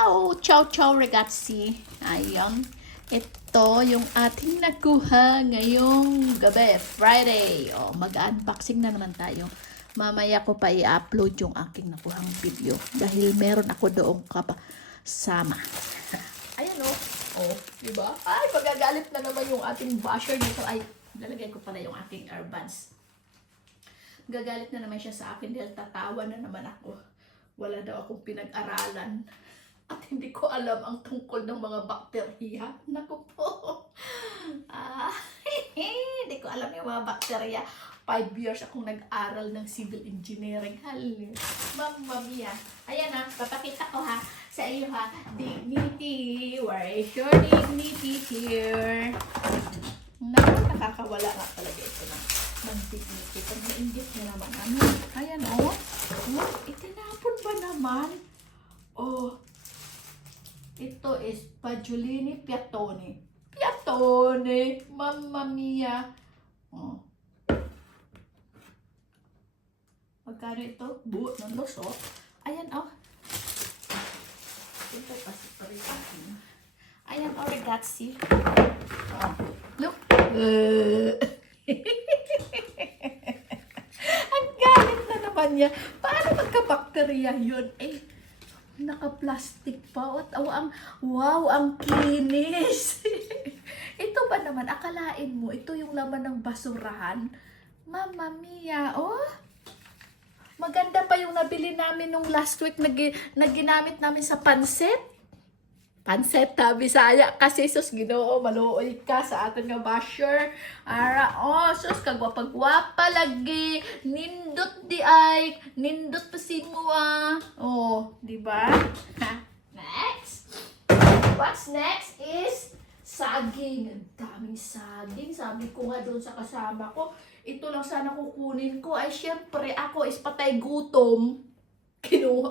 Ciao! Ciao, ciao ragazzi! Ayan. Ito yung ating nakuha ngayong gabi, Friday. O, mag-unboxing na naman tayo. Mamaya ko pa i-upload yung aking nakuhang video. Dahil meron ako doong kapasama. Ayan o. O, diba? Ay, magagalit na naman yung ating basher nito. Ay, lalagay ko pala yung aking earbuds. Gagalit na naman siya sa akin dahil tatawa na naman ako. Wala daw akong pinag-aralan. At hindi ko alam ang tungkol ng mga bakterya. Naku po. Hindi ko alam yung mga bakterya. 5 years akong nag-aral ng civil engineering. Halo. Mamma mia. Ayan ha, papakita ko ha sa iyo ha. Dignity. Where is your dignity here? Naku, nakakawala nga talaga ito ng dignity. Pag nainggit niya naman. Ano? Ayan o. Oh. Oh, itinapon ba naman? Oh, ito is Paggiolini Piatoni. Piatoni! Mamma mia! Oh. Magkano ito? Buot ng luso. Ayan, oh. Ito kasi pa rin. Ayan, oh, ragazzi. Oh. Look. Ang galit na naman niya. Paano magka-bakterya yun? Eh, naka-plastic pa. Wow, ang kinis. Ito ba naman, akalain mo, ito yung laman ng basurahan? Mamma mia, oh. Maganda pa yung nabili namin nung last week na ginamit namin sa pansit. Pansit ha, Bisaya. Kasi sus, Ginoo, maluoy ka sa atin nga basher. Ara, oh, sus, kagwapag-wapa lagi. Nindot di ay. Nindot pa si mo ah. Oh, di ba? Next. What's next is saging. Ang daming saging. Sabi ko nga doon sa kasama ko, ito lang sana kukunin ko. Ay, syempre, ako is patay gutom.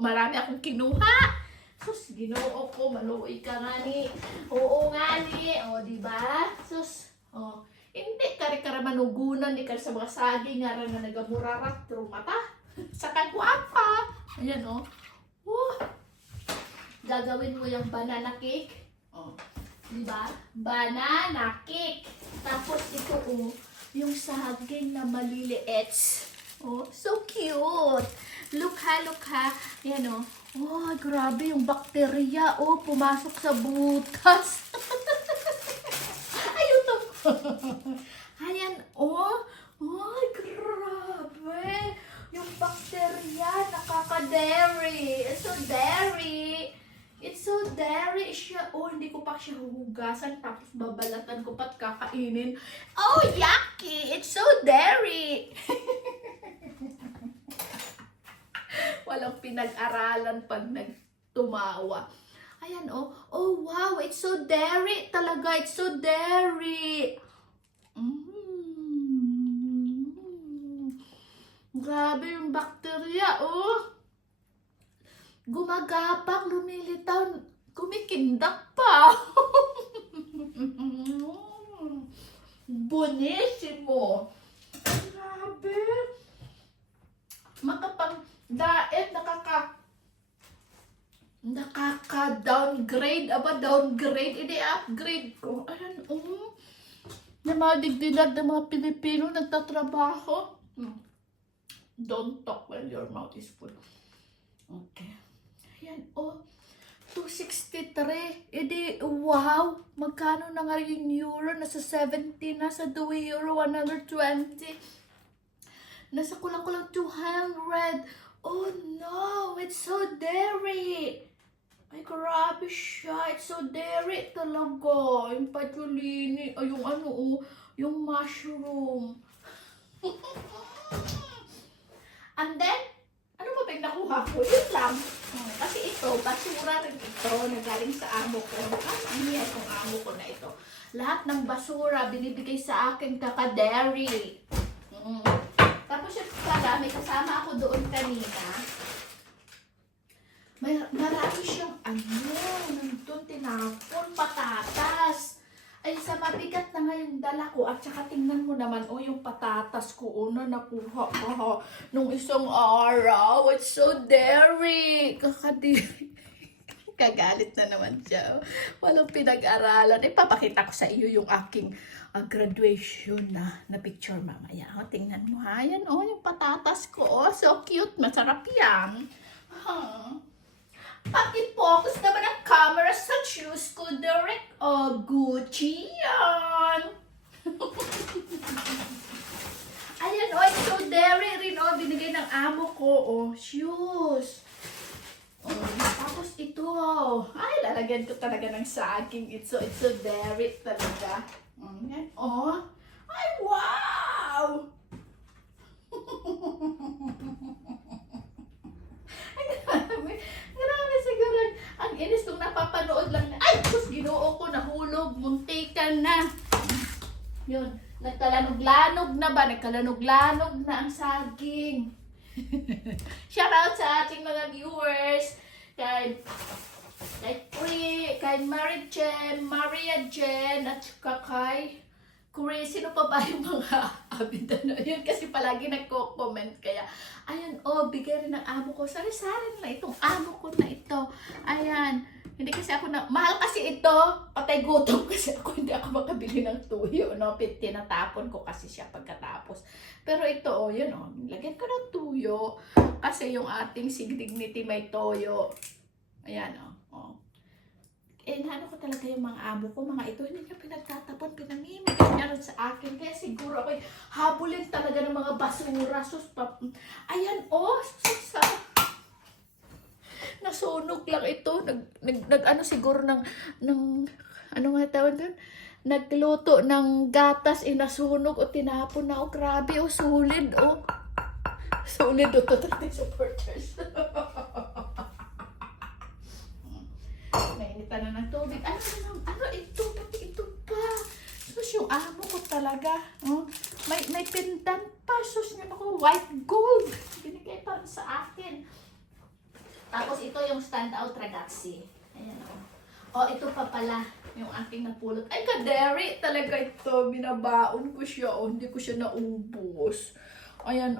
Marami akong kinuha. Sus, Ginoo ko, maluoy ka nga ni. Oo nga ni. O, diba? Sus, o. Hindi kari-kara manugunan, di ka sa mga saging, nga na nagamurarat, mata. Sa kagwapa. Ayan, o. Gagawin mo yung banana cake. O, diba? Banana cake. Tapos ito, o, yung saging na maliliit. Oh, so cute. Look ha. Yan oh. Oh, grabe yung bakterya. Oh, pumasok sa butas. Ayun to. Ayan, oh. Oh, grabe. Yung bakterya, nakaka-dairy. It's so dairy. It's so dairy siya. Oh, hindi ko pa siya huhugasan. Tapos babalatan ko pa't kakainin. Oh, yucky. It's so dairy. Walang pinag-aralan pag nagtumawa. Ayan, oh. Oh, wow. It's so dairy. Talaga, it's so dairy. Grabe yung bakterya, oh. Gumagapang, lumilitaw, kumikindak pa. Bonissimo. Grabe. Makapang-daet, nakaka-downgrade. Downgrade, hindi upgrade ko. Ayan, yung mga digdilad ng mga Pilipino nagtatrabaho. Don't talk when your mouth is full. Okay. Ayan, oh. 263. Edi, wow. Magkano na nga yung euro? Nasa 70 na sa 2 euro, 120. Nasa kulang-kulang 200. Oh no, it's so dairy. Ay, grabe siya. It's so dairy talaga. Yung Paggiolini, ay, yung ano, oh, yung mushroom. And then, ano ba ba nakuha ko? Yun lang. Kasi ito, basura rin ito na galing sa amo ko. Ano itong amo ko na ito? Lahat ng basura binibigay sa akin kaka-dairy. Tapos yung pala, may kasama ako doon kanina. Marami siyang nandun tinapon, patatas. Ay, sa mabigat na nga yung dala ko. At saka tingnan mo naman, yung patatas ko, na nakuha ko nung isang araw. It's so dairy. Kakadiri. Kagalit na naman siya. Walang pinag-aralan. Ipapakita ko sa iyo yung aking graduation na picture mamaya. O, tingnan mo ha. Yan o, yung patatas ko. O, so cute. Masarap yan. Paki-focus naman ang camera sa shoes ko. Direct o, Gucci yan. Ayan o, so dairy rin o. Binigay ng amo ko o. Shoes. Tapos ito, ay, lalagyan ko talaga ng saging. It's so dairy talaga. Yan, oh. Ay, wow! Ay, grabe siguro. Ang inis kung napapanood lang na, ay, sus, ginoo ko, nahulog, muntikan na. Yun, nagkalanog-lanog na ba? Nagkalanog-lanog na ang saging. Shout out sa ating mga viewers, kay Maria Jen, at kay Chris. Sino pa ba yung mga abidano? Yun kasi palagi nagko-comment. Kaya, ayan, bigay rin ng amo ko. Sari-sari na itong amo ko na ito. Ayan. Hindi kasi ako mahal kasi ito. Patay gutom kasi ako. Hindi ako makabili ng tuyo. No? Tinatapon ko kasi siya pagkatapos. Pero ito, yun, lagyan ko ng tuyo. Kasi yung ating Sigdignity may toyo. Ayan, ano ko talaga yung mga amo ko, mga ito, hindi niya pinagtatapon, pinamimigay niya rin sa akin. Kaya siguro ako'y habulin talaga ng mga basura. Ayan, nasunog lang ito. Ano siguro ng ano nga tawag doon? Nagluto ng gatas, nasunog o tinapon na. Grabe, solid, solid, total supporters. Nainitan na ng tubig. Ano ito? Pati ito pa. Sus, yung amo ko talaga. May pendant pa. Sus, niya ako, white gold. Binigay pa sa akin. Tapos ito yung standout ragazzi. Ayan ito pa pala yung aking napulot. Ay, kaderi talaga ito. Binabaon ko siya. Hindi ko siya naubos. Ayan,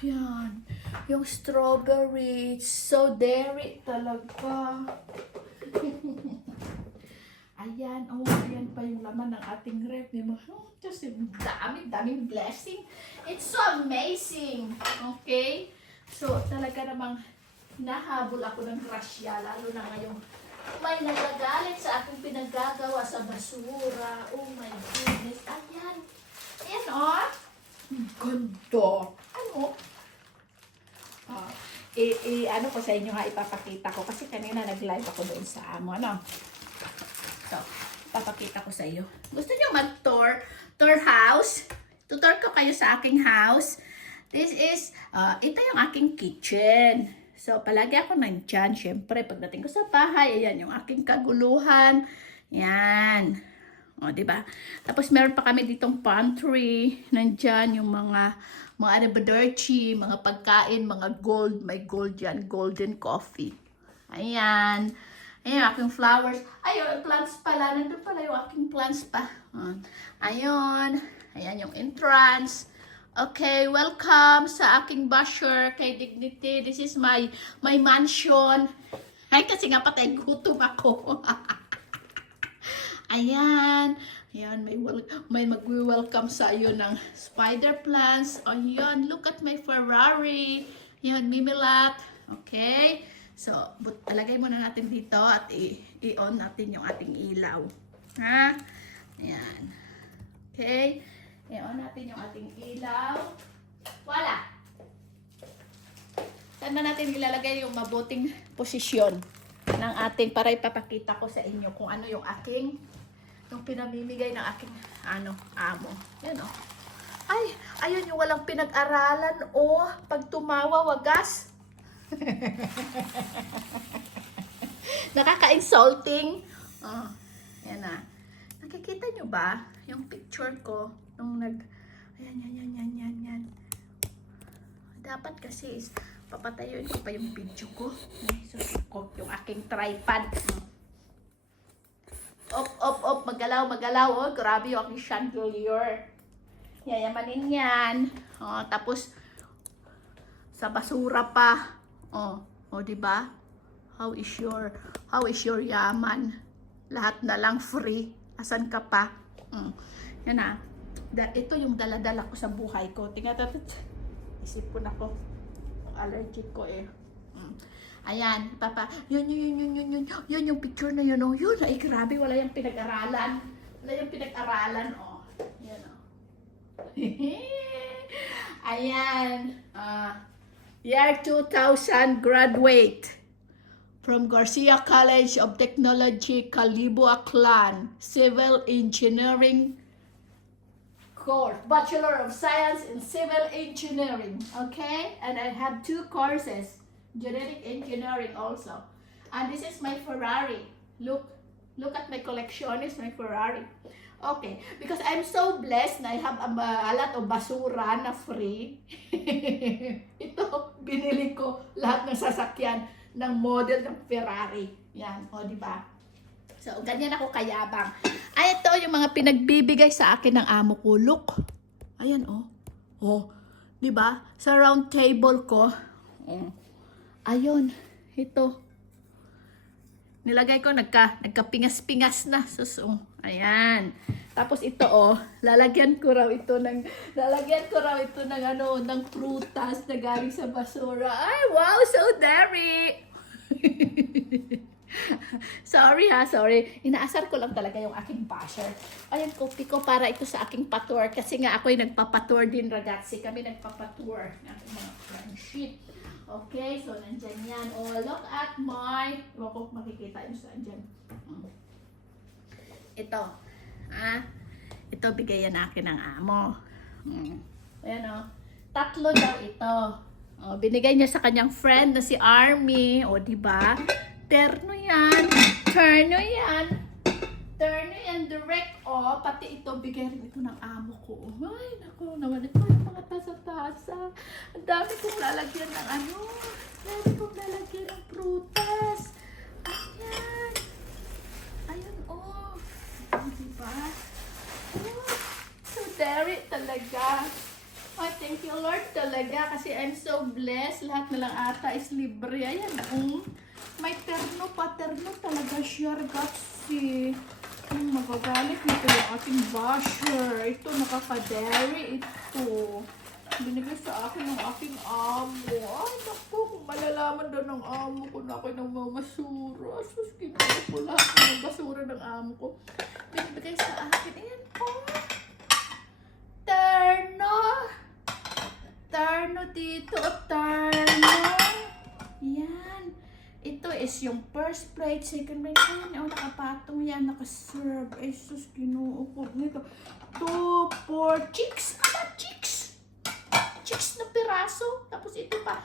Ayan. Yung strawberry. So dairy talaga. Ayan. Ayan pa yung laman ng ating ref. Just daming blessing. It's so amazing. Okay? So, talaga namang nahabol ako ng grasya. Lalo na ngayong may nagagalit sa aking pinaggagawa sa basura. Oh my goodness. Ayan. Ayan, ganda. Ano ko sa inyo ipapakita ko. Kasi kanina nag-live ako doon sa amo. So, ipapakita ko sa iyo. Gusto nyo mag-tour? Tour house? Tutor ko kayo sa aking house. This is, ito yung aking kitchen. So, palagi ako nandyan. Siyempre, pagdating ko sa bahay, ayan yung aking kaguluhan. Yan. Diba? Tapos, meron pa kami ditong pantry. Nandyan yung mga anabaderchi, mga pagkain, mga gold. May gold yan. Golden coffee. Ayan. Ayan, aking flowers. Ayun, plants pala. Nandun pala yung aking plants pa. Ayun. Ayan yung entrance. Okay, welcome sa aking basher kay Dignity. This is my mansion. Ay, kasi nga patay gutom ako. Ayan. Ayan, may mag-welcome sa iyo ng spider plants. Ayan, look at my Ferrari. Ayan, Mimilat. Okay. So, lagay muna natin dito at i-on natin yung ating ilaw. Ha? Ayan. Okay. I-on natin yung ating ilaw. Wala. Saan na natin ilalagay yung mabuting posisyon ng ating, para ipapakita ko sa inyo kung ano yung yung pinamimigay ng aking amo. Yan Ay, ayun yung walang pinag-aralan pag tumawa, wagas. Nakaka-insulting. Yan na. Nakikita nyo ba yung picture ko nung yan. Dapat kasi papatayin ko pa yung video ko. So, yung aking tripod. Op, magalaw. Grabe yung aking chandelier. Yayamanin yan. Tapos, sa basura pa. Diba? how is your yaman? Lahat na lang free. Asan ka pa? Yan na. Ito yung daladala ko sa buhay ko. Tingnan natin. Isipon ako. Allergic ko eh. Ayan, papa. Yun yung picture na yun. Oh, yun. Ay, grabe. Wala yung pinag-aralan. Oh. Yan oh. Ayan. Year 2000 graduate from Garcia College of Technology, Calibo, Aklan. Civil Engineering course. Bachelor of Science in Civil Engineering. Okay? And I have 2 courses. Genetic engineering also. And this is my Ferrari. Look at my collection. It's my Ferrari. Okay, because I'm so blessed na I have a lot of basura na free. Ito, binili ko lahat ng sasakyan ng model ng Ferrari. Yan, o di ba? So, ganyan ako kayabang. Ay, ito yung mga pinagbibigay sa akin ng amo ko. Look. Ayan, oh. Oh, di ba? Sa round table ko. Ayun, ito. Nilagay ko, nagkapingas-pingas na. So, ayan. Tapos ito, oh, lalagyan ko raw ito ng ng prutas na galing sa basura. Ay, wow, so dairy! Sorry. Inaasar ko lang talaga yung aking basher. Ayan, copy ko para ito sa aking patour. Kasi nga ako'y nagpapatour din, ragazzi. Kami nagpapatour ng aking mga friendship. Okay, so nandyan yan. Oh, look at my... Huwag ko makikita yung saan dyan. Ito. Ito bigay yan akin ng amo. Ayan o. 3 daw ito. Oh, binigay niya sa kanyang friend na si Army. O, diba? Terno yan. Direct. O, pati ito, bigay rin ito ng amo ko. Ay, naku naman. Ito yung mga tasa-tasa. Ang dami kong lalagyan ng ng prutas. Ayan. Ayan, oh. Diba? Oh, so dairy talaga. Oh, thank you Lord talaga kasi I'm so blessed. Lahat na lang ata is libre. Ayan, may terno talaga siya. Gatsi. Magagalit nito yung ating basher. Ito, nakaka-dairy ito. Binigay sa akin ng aking amo. Ay, naku, kung malalaman daw ng amo ko na ako'y namamasura. Sus, kinuha ko lahat ng basura ng amo ko. Binibigay sa akin. Ayan po. Terno dito. Terno. Yan. Ito is yung first plate, second plate. Ayan, oh, nakapatong yan, nakaserve. Ay, sus, kinuha ko. Nito. 2, 4, chicks. Ano, chicks? Chicks na piraso. Tapos ito pa.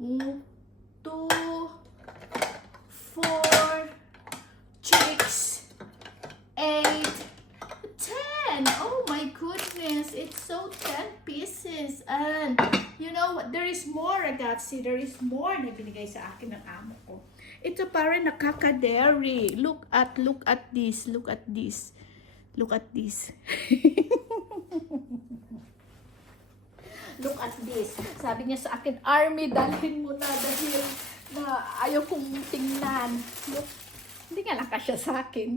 2, 4, chicks. 8, 10. Oh my goodness. It's so 10 pieces. And you know what? There is more, ragazzi. There is more na binigay sa akin ng amo ko. Ito pa rin nakaka-dairy. Look at this. Look at this. Look at this. Look at this. Sabi niya sa akin, Army, dalhin mo na dahil na ayaw kong tingnan. Look, hindi nga lang kasya sa akin.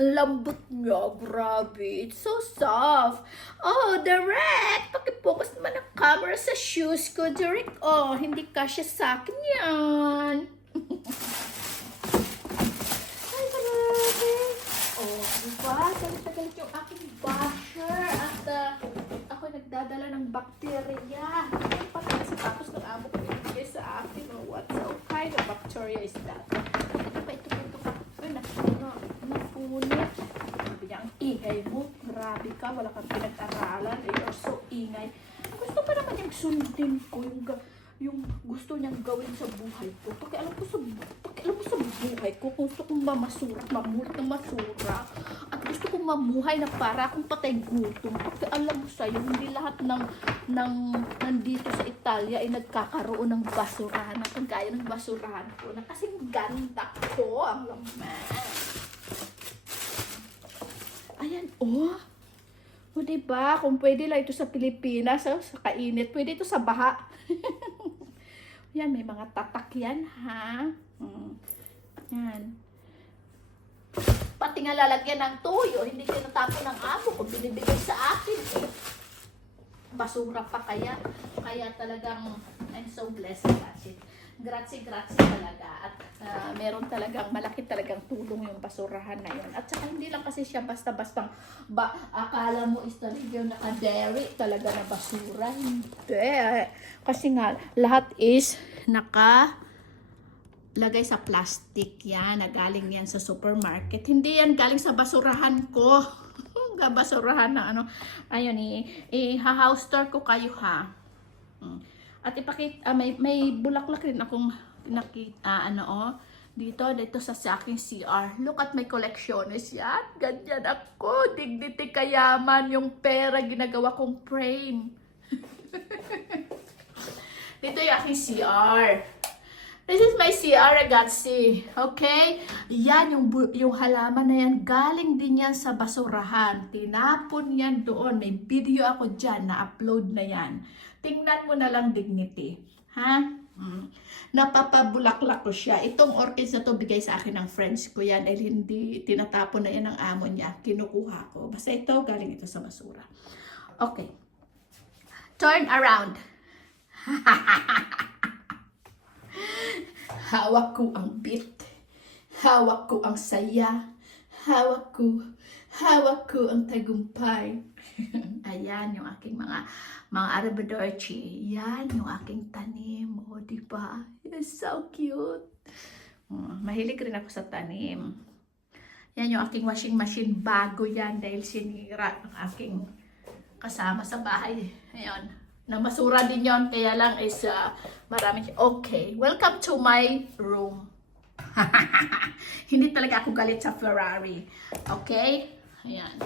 Lambot niya, grabe. It's so soft. Oh, direct. Pakipokus naman ang camera sa shoes ko, direct. Oh, hindi kasya sa akin yan. Ay, grabe. Oh, diba? Galit yung aking basher. At ako nagdadala ng bakterya. Ay, pati sa tapos ng amo ko binigay sa akin. Oh, what kind of bacteria is that? Ito pa. Ay, napunit. Sabi niya, ang ingay mo. Grabe ka, wala kang pinag-aralan. You're so ingay. Gusto pa naman yung sundin ko, yung gusto niyang gawin sa buhay ko. Pakialam ko sa buhay ko, gusto kong mamasura, mamulit ng masura. At gusto kong mamuhay na para akong patay gutom. Pakialam mo sa'yo, hindi lahat ng nandito sa Italia ay nagkakaroon ng basurahan. Ang kagaya ng basurahan ko na kasing ganda ko ang laman. Ayan, oh. O, diba? Kung pwede lang ito sa Pilipinas, sa kainit. Pwede ito sa baha. Yan, may mga tatak yan, ha? Yan. Pati nga lalagyan ng toyo, hindi tinatapon ng amo ko, binibigay sa akin. Basura pa kaya. Kaya talagang, I'm so blessed. Grazie talaga. At meron talagang, malaki talagang tulong yung basurahan na yun. At saka hindi lang kasi siya basta-bastang, akala mo is talaga naka-dairy talaga na basura. Hindi. Kasi nga, lahat is lagay sa plastic yan, nagaling yan sa supermarket. Hindi yan galing sa basurahan ko. Basurahan na ano. Ayun, i-house tour ko kayo, ha. At ipakita, may bulaklak rin akong nakita, dito sa aking CR. Look at my collectiones yan. Ganyan ako. Dignity, kayaman, yung pera, ginagawa kong frame. Dito yung aking CR. This is my CR, ragazzi. Okay? Yan, yung halaman na yan, galing din yan sa basurahan. Tinapon yan doon. May video ako dyan, na-upload na yan. Tingnan mo na lang, dignity. Ha? Napapabulaklak ko siya. Itong orchids na to, bigay sa akin ng friends ko yan. Dahil hindi tinatapon na yan ng amo niya. Kinukuha ko. Basta ito, galing ito sa basura. Okay. Turn around. Hawak ko ang beat. Hawak ko ang saya. Hawak ko ang tagumpay. Ayan yung aking mga arabidorchi. Yan yung aking tanim. O, diba? It's so cute. Mahilig rin ako sa tanim. Yan yung aking washing machine. Bago yan dahil sinira ang aking kasama sa bahay. Ayan. Namasura din yon, kaya lang is marami. Okay, welcome to my room. Hindi talaga ako galit sa Ferrari. Okay? Ayan.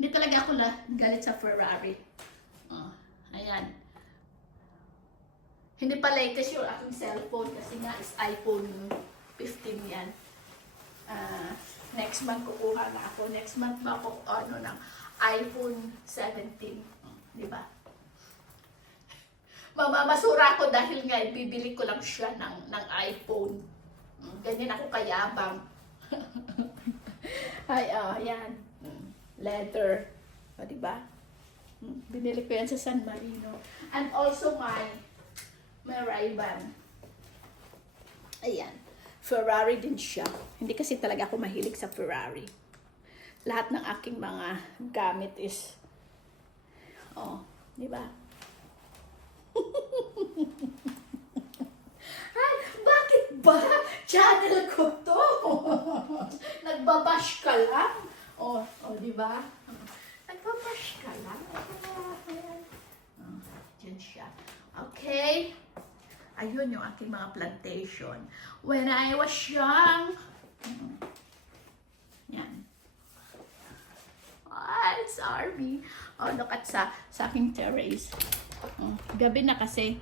Hindi talaga ako galit sa Ferrari. Ayan. Hindi pa latest yung aking cellphone kasi nga is iPhone 15 yan. Next month kukuha na ako. Next month ba ako ng iPhone 17. Diba? Mamamasura ko dahil nga bibili ko lang siya ng iPhone. Ganyan ako kayabang. Ay, yan. Leather. O, diba? Binili ko yan sa San Marino. And also my Ray-Ban. Ayan. Ferrari din siya. Hindi kasi talaga ako mahilig sa Ferrari. Lahat ng aking mga gamit is, diba? Ay, bakit ba? Channel ko to. Nagbabash ka lang. Diba? Nagbabash ka lang. Diyan siya. Okay. Ayun yung aking mga plantation. When I was young. Yan. It's army. Look at sa aking terrace. Gabi na kasi.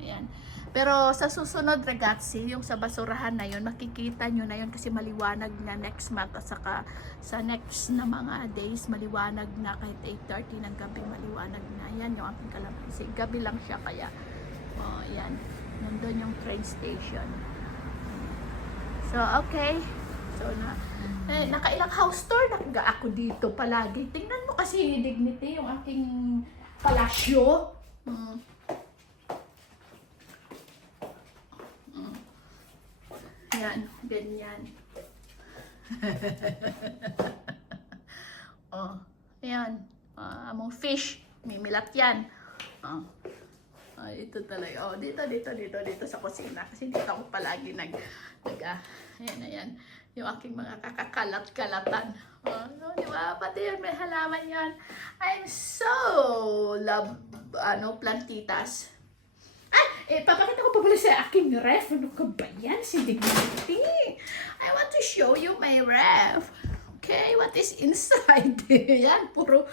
Ayan. Pero sa susunod, ragazzi, yung sa basurahan na yun, makikita nyo na yun kasi maliwanag na next month at saka sa next na mga days, maliwanag na kahit 8:30 ng gabi, maliwanag na. Yan yung aking kalamansi. Gabi lang siya kaya, yan. Nandun yung train station. So, okay. So, nakailang house tour nakaga ako dito palagi. Tingnan mo kasi, dignity, yung aking palasyo. Yan, ganyan. Ayan. Among fish. Mimilat yan. Ito talaga. Dito sa kusina. Kasi dito ako palagi ayan. Yung aking mga kakakalat-kalatan. Diba? Pati yun, may halaman yan. I'm so love, plantitas. Papakita ko pa pala sa aking ref. Ano ka ba yan? Si Dignity. I want to show you my ref. Okay, what is inside? Yan, puro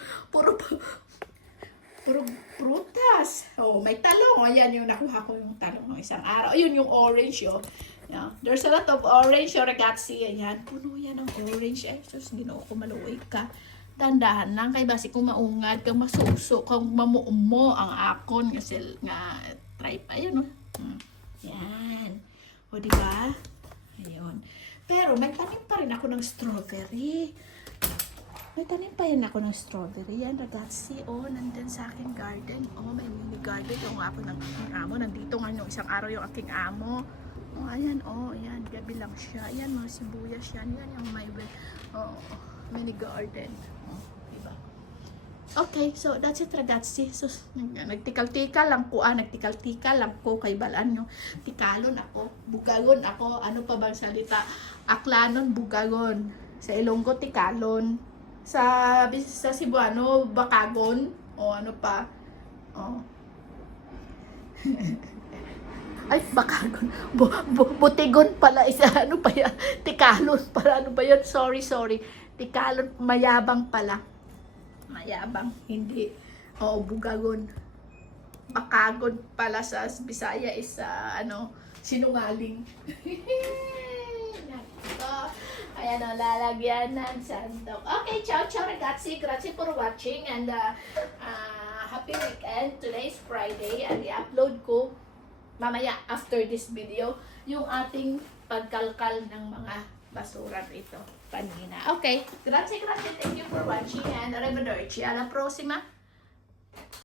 prutas. May talong. Yan yung nakuha ko yung talong ng isang araw. Ayun yung orange, Yeah. There's a lot of orange, ragazzi. Ayan, puno yan ng orange. Sus, Ginoo ko, maluwig ka. Dandahan lang kay basi kung maungad kang masuso kang mamuumo ang akon kasi nga Try pa, yun, oh. Yan. O, diba? Ayun. Pero, may tanim pa rin ako ng strawberry. May tanim pa yan ako ng strawberry. Yan, ragazzi. Oh, nandun sa aking garden. Oh, may mini garden. Yung ako ng aking amo. Nandito nga yung isang araw yung aking amo. Oh, ayan. Oh, ayan. Gabi lang siya. Ayan, mga sibuyas yan. Yan yung may mini garden. Oh, diba? Okay, so that's it, ragazzi. So, nagtikal-tikal lang ko. Nagtikal-tikal lang ko kay balaan nyo. Tikalon ako. Bugagon ako. Ano pa bang salita? Aklanon, bugagon. Sa Ilonggo, tikalon. Sa Cebuano, bakagon. O ano pa. O. Ay, bakagon. Butigon pala. Ano pa yan? Tikalon pala. Ano ba yan? Sorry. Tikalon, mayabang pala. Mayabang. Hindi. O, bugagon. Bakagon pala sa Bisaya is sinungaling. Ayan o, lalagyan ng sandok. Okay, ciao ragazzi. Grazie for watching and happy weekend. Today is Friday and i-upload ko mamaya after this video yung ating pagkalkal ng mga basura rito kanina. Okay, grazie. Thank you for watching and arrivederci. Alla prossima.